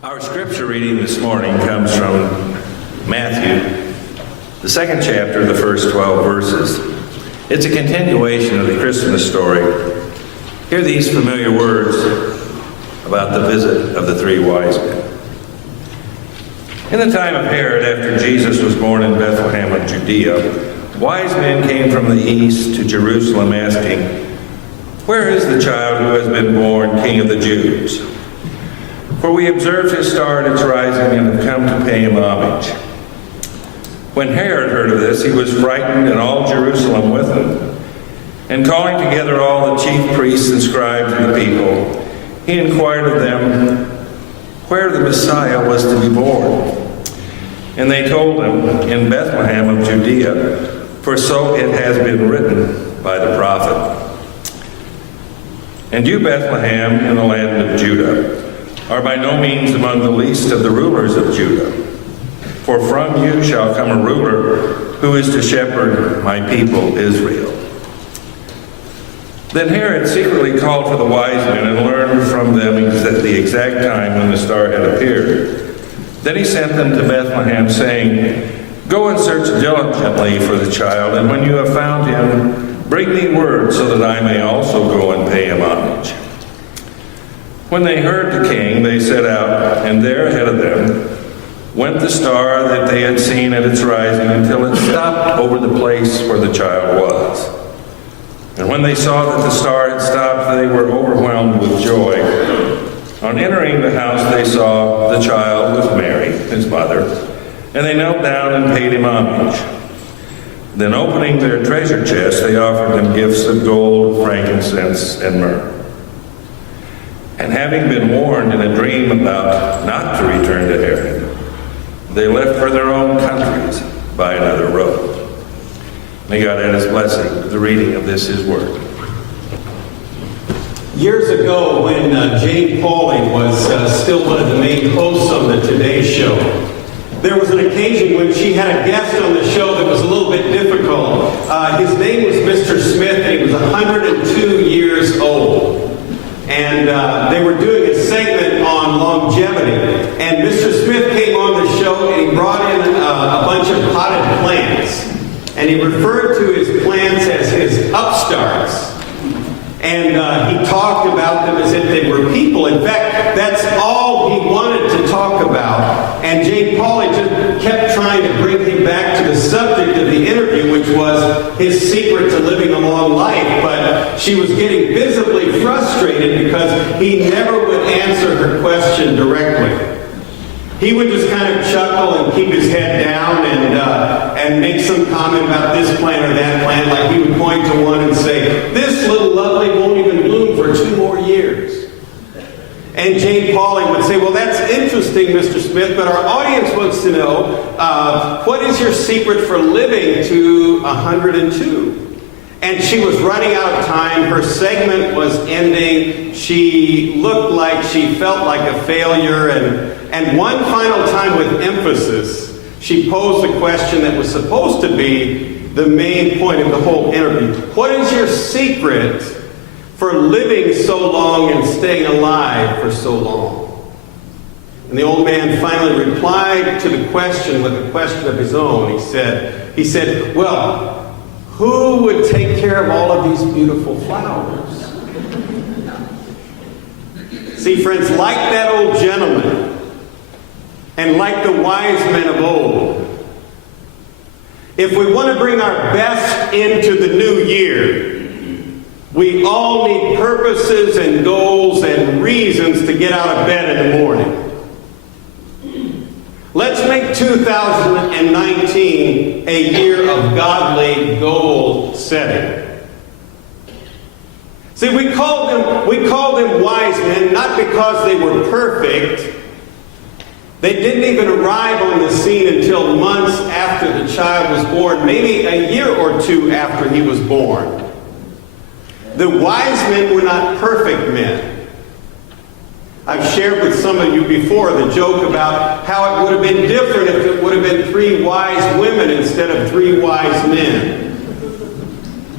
Our scripture reading this morning comes from Matthew, the second chapter, the first 12 verses. It's a continuation of the Christmas story. Hear these familiar words about the visit of the three wise men. In the time of Herod, after Jesus was born in Bethlehem of Judea, wise men came from the east to Jerusalem asking, "Where is the child who has been born King of the Jews? For we observed his star at its rising and have come to pay him homage." When Herod heard of this, he was frightened, and all Jerusalem with him. And calling together all the chief priests and scribes of the people, he inquired of them where the Messiah was to be born. And they told him, "In Bethlehem of Judea, for so it has been written by the prophet. And you, Bethlehem, in the land of Judah, are by no means among the least of the rulers of Judah. For from you shall come a ruler who is to shepherd my people Israel." Then Herod secretly called for the wise men and learned from them the exact time when the star had appeared. Then he sent them to Bethlehem, saying, "Go and search diligently for the child, and when you have found him, bring me word so that I may also go and pay him homage." When they heard the king, they set out, and there ahead of them went the star that they had seen at its rising until it stopped over the place where the child was. And when they saw that the star had stopped, they were overwhelmed with joy. On entering the house, they saw the child with Mary, his mother, and they knelt down and paid him homage. Then opening their treasure chest, they offered him gifts of gold, frankincense, and myrrh. And having been warned in a dream about not to return to Herod, they left for their own countries by another road. May God add his blessing to the reading of this his word. Years ago, when Jane Pauley was still one of the main hosts on the Today Show, there was an occasion when she had a guest on the show that was a little bit difficult. His name was Mr. Smith, and he was 102 years old. And they were doing a segment on longevity. And Mr. Smith came on the show, and he brought in a bunch of potted plants. And he referred to his plants as his upstarts. And he talked about them as if they were people. In fact, that's all he wanted to talk about. And Jane Pauley just kept trying to bring him back to the subject of the interview, which was his secret to living a long life. But she was getting visibly frustrated because he never would answer her question directly. He would just kind of chuckle and keep his head down and make some comment about this plant or that plant. Like he would point to one and say, "This little lovely won't even bloom for 2 more years." And Jane Pauley would say, "Well, that's interesting, Mr. Smith, but our audience wants to know, what is your secret for living to 102? And she was running out of time. Her segment was ending. She looked like she felt like a failure. And one final time with emphasis, she posed a question that was supposed to be the main point of the whole interview. What is your secret for living so long and staying alive for so long? And the old man finally replied to the question with a question of his own. He said, "Well, who would take care of all of these beautiful flowers?" See, friends, like that old gentleman, and like the wise men of old, if we want to bring our best into the new year, we all need purposes and goals and reasons to get out of bed in the morning. Let's make 2019 a year of godly goal setting. See, we called them wise men not because they were perfect. They didn't even arrive on the scene until months after the child was born, maybe a year or 2 after he was born. The wise men were not perfect men. I've shared with some of you before the joke about how it would have been different if it would have been 3 wise women instead of 3 wise men.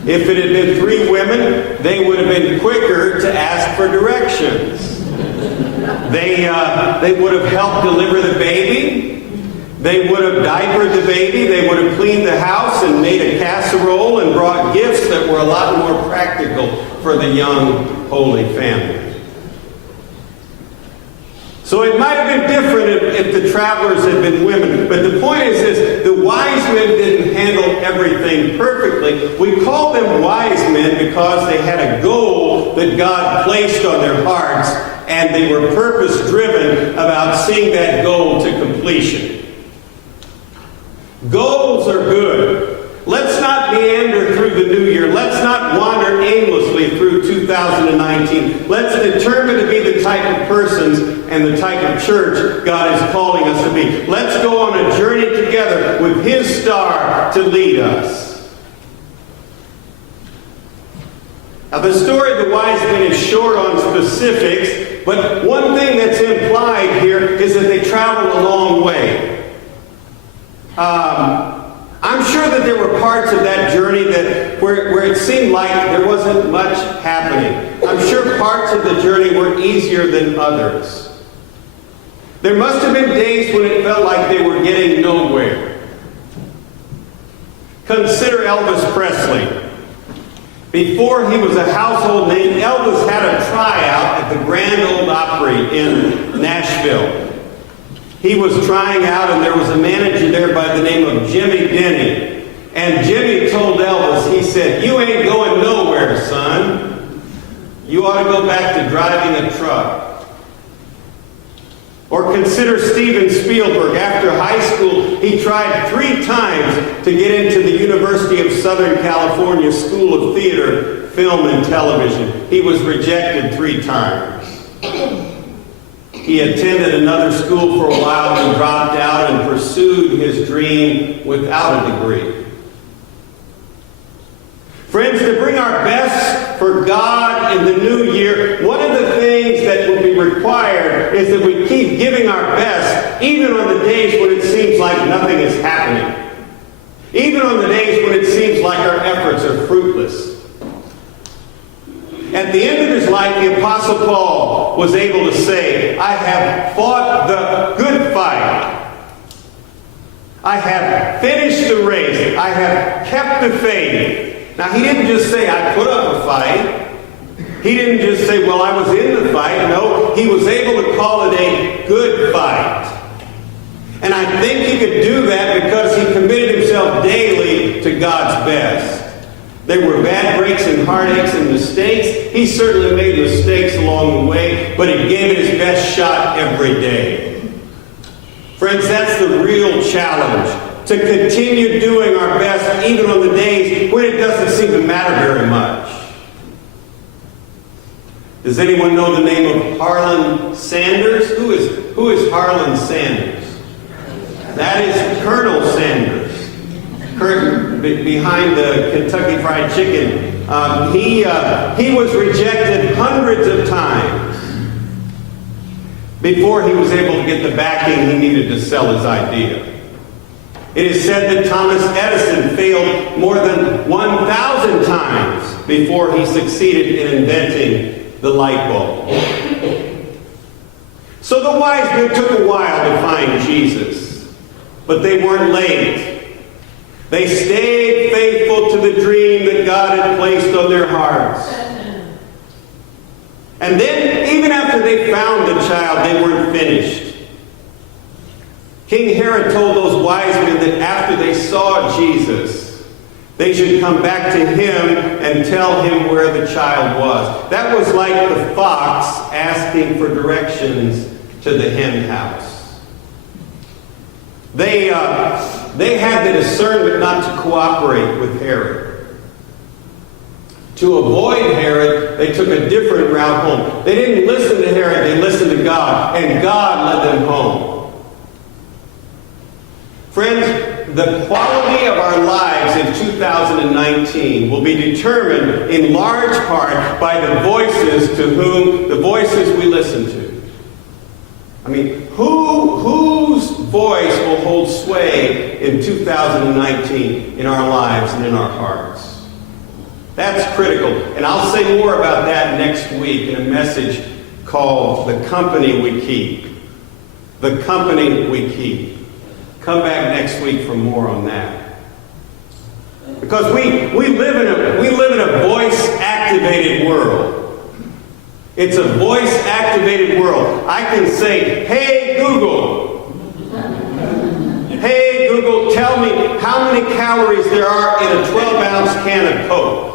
If it had been 3 women, they would have been quicker to ask for directions. They would have helped deliver the baby. They would have diapered the baby. They would have cleaned the house and made a casserole and brought gifts that were a lot more practical for the young Holy Family. So it might have been different if the travelers had been women. But the point is this: the wise men didn't handle everything perfectly. We call them wise men because they had a goal that God placed on their hearts, and they were purpose-driven about seeing that goal to completion. Goals are good. Let's not meander through the new year. Let's not wander aimlessly through 2019. Let's determine to be the type of persons and the type of church God is calling us to be. Let's go on a journey together with His star to lead us. Now, the story of the wise men is short on specifics, but one thing that's implied here is that they traveled a long way. I'm sure that there were parts of that journey where it seemed like there wasn't much happening. I'm sure parts of the journey were easier than others. There must have been days when it felt like they were getting nowhere. Consider Elvis Presley. Before he was a household name, Elvis had a tryout at the Grand Ole Opry in Nashville. He was trying out, and there was a manager there by the name of Jimmy Denny. And Jimmy told Elvis, he said, "You ain't going nowhere, son. You ought to go back to driving a truck." Or consider Steven Spielberg. After high school, he tried 3 times to get into the University of Southern California School of Theater, Film, and Television. He was rejected 3 times. He attended another school for a while and dropped out and pursued his dream without a degree. Friends, to bring our best for God in the new year, one of the things that will be required is that we keep giving our best, even on the days when it seems like nothing is happening. Even on the days when it seems like our efforts are fruitless. At the end of his life, the Apostle Paul was able to say, "I have fought the good fight. I have finished the race. I have kept the faith." Now, he didn't just say, "I put up a fight." He didn't just say, "Well, I was in the fight." No, he was able to call it a good fight. And I think he could do that because he committed himself daily to God's best. There were bad breaks and heartaches and mistakes. He certainly made mistakes along the way, but he gave it his best shot every day. Friends, that's the real challenge. To continue doing our best even on the days when it doesn't seem to matter very much. Does anyone know the name of Harlan Sanders? Who is Harlan Sanders? That is Colonel Sanders. Behind the Kentucky Fried Chicken. He was rejected hundreds of times before he was able to get the backing he needed to sell his idea. It is said that Thomas Edison failed more than 1,000 times before he succeeded in inventing the light bulb. So the wise men took a while to find Jesus, but they weren't late. They stayed faithful to the dream that God had placed on their hearts. And then, even after they found the child, they weren't finished. King Herod told those wise men that after they saw Jesus, they should come back to him and tell him where the child was. That was like the fox asking for directions to the hen house. They had the discernment not to cooperate with Herod. To avoid Herod, they took a different route home. They didn't listen to Herod, they listened to God, and God led them home. Friends, the quality of our lives in 2019 will be determined in large part by the voices we listen to. I mean, whose voice will hold sway in 2019 in our lives and in our hearts? That's critical. And I'll say more about that next week in a message called The Company We Keep. The Company We Keep. Come back next week for more on that. Because we live in a voice-activated world. It's a voice-activated world. I can say, "Hey Google, hey Google, tell me how many calories there are in a 12-ounce can of Coke."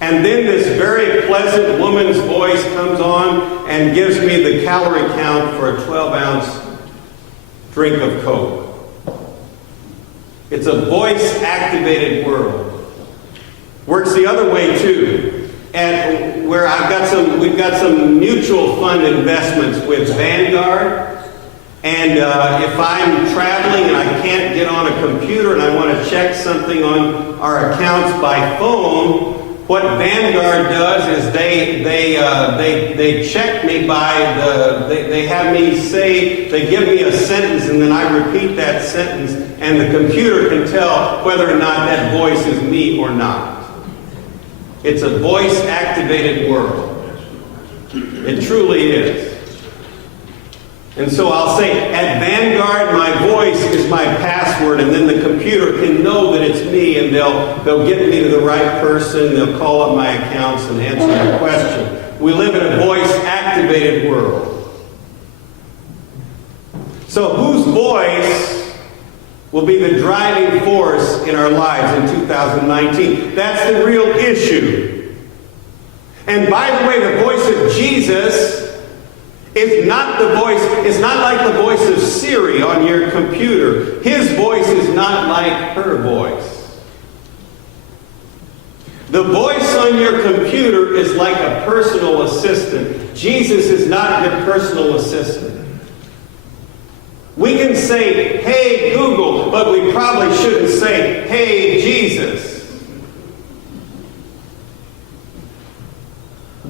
And then this very pleasant woman's voice comes on and gives me the calorie count for a 12-ounce drink of Coke. It's a voice-activated world. Works the other way too. And where we've got some mutual fund investments with Vanguard. And if I'm traveling and I can't get on a computer and I want to check something on our accounts by phone, what Vanguard does is they check me they have me say, they give me a sentence and then I repeat that sentence and the computer can tell whether or not that voice is me or not. It's a voice-activated world. It truly is. And so I'll say, at Vanguard, my voice is my password, and then the computer can know that it's me, and they'll get me to the right person, they'll call up my accounts and answer my question. We live in a voice-activated world. So whose voice will be the driving force in our lives in 2019? That's the real issue. And by the way, the voice of Jesus is not like the voice of Siri on your computer. His voice is not like her voice. The voice on your computer is like a personal assistant. Jesus is not your personal assistant. We can say, "Hey Google," but we probably shouldn't say, "Hey Jesus."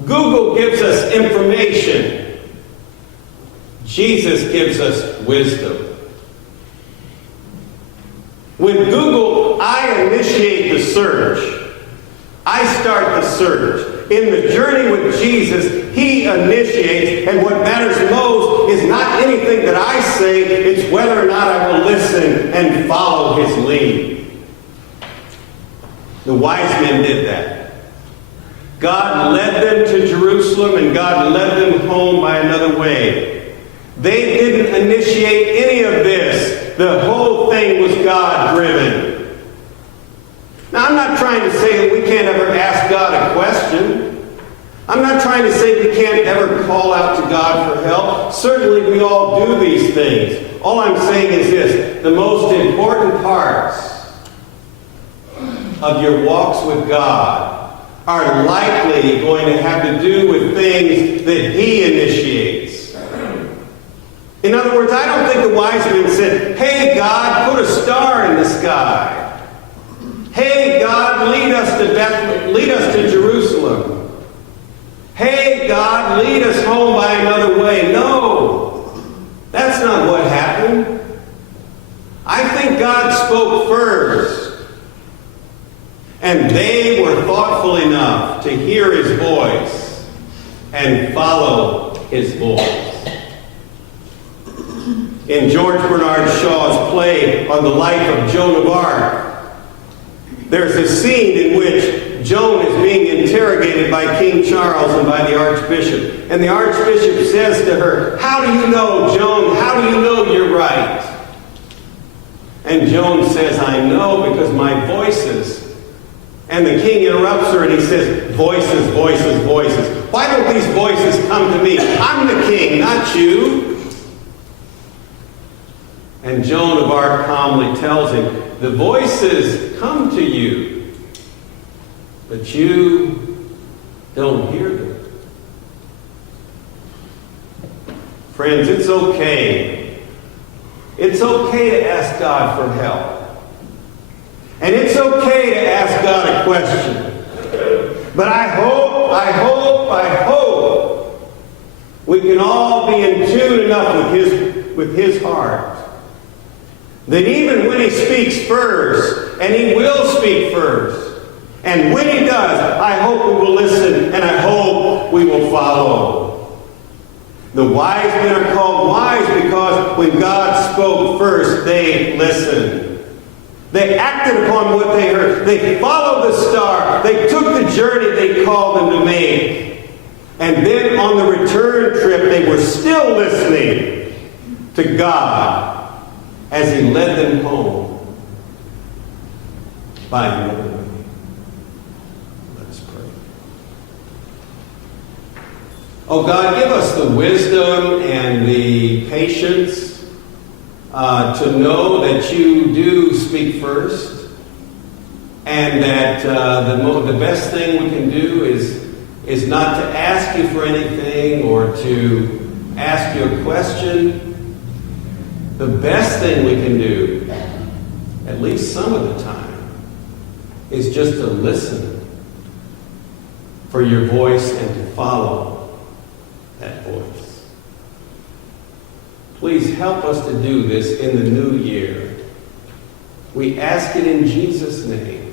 Google gives us information. Jesus gives us wisdom. With Google, I initiate the search. I start the search. In the journey with Jesus, He initiates, and what matters most is not anything that I say, it's whether or not I will listen and follow His lead. The wise men did that. God led them to Jerusalem, and God led them home by another way. They didn't initiate any of this. The whole thing was God-driven. Now, I'm not trying to say that we can't ever ask God a question. I'm not trying to say we can't ever call out to God for help. Certainly we all do these things. All I'm saying is this: the most important parts of your walks with God are likely going to have to do with things that He initiates. In other words, I don't think the wise men said, "Hey God, put a star in the sky. Hey God, lead us to Jerusalem. Hey God, lead us home by another way." No, that's not what happened. I think God spoke first, and they were thoughtful enough to hear His voice and follow His voice. In George Bernard Shaw's play on the life of Joan of Arc, there's a scene in which Joan is being interrogated by King Charles and by the Archbishop. And the Archbishop says to her, "How do you know, Joan? How do you know you're right?" And Joan says, "I know because my voices." And the king interrupts her and he says, "Voices, voices, voices. Why don't these voices come to me? I'm the king, not you." And Joan of Arc calmly tells him, "The voices come to you, but you don't hear them." Friends, it's okay. It's okay to ask God for help. And it's okay to ask God a question. But I hope we can all be in tune enough with His heart that even when He speaks first, and He will speak first, and when He does, I hope we will listen and I hope we will follow. The wise men are called wise because when God spoke first, they listened. They acted upon what they heard. They followed the star. They took the journey they called them to make. And then on the return trip, they were still listening to God as He led them home by another way. Let us pray. Oh God, give us the wisdom and the patience to know that you do speak first, and that the best thing we can do is not to ask you for anything or to ask you a question. The best thing we can do, at least some of the time, is just to listen for your voice and to follow that voice. Please help us to do this in the new year. We ask it in Jesus' name.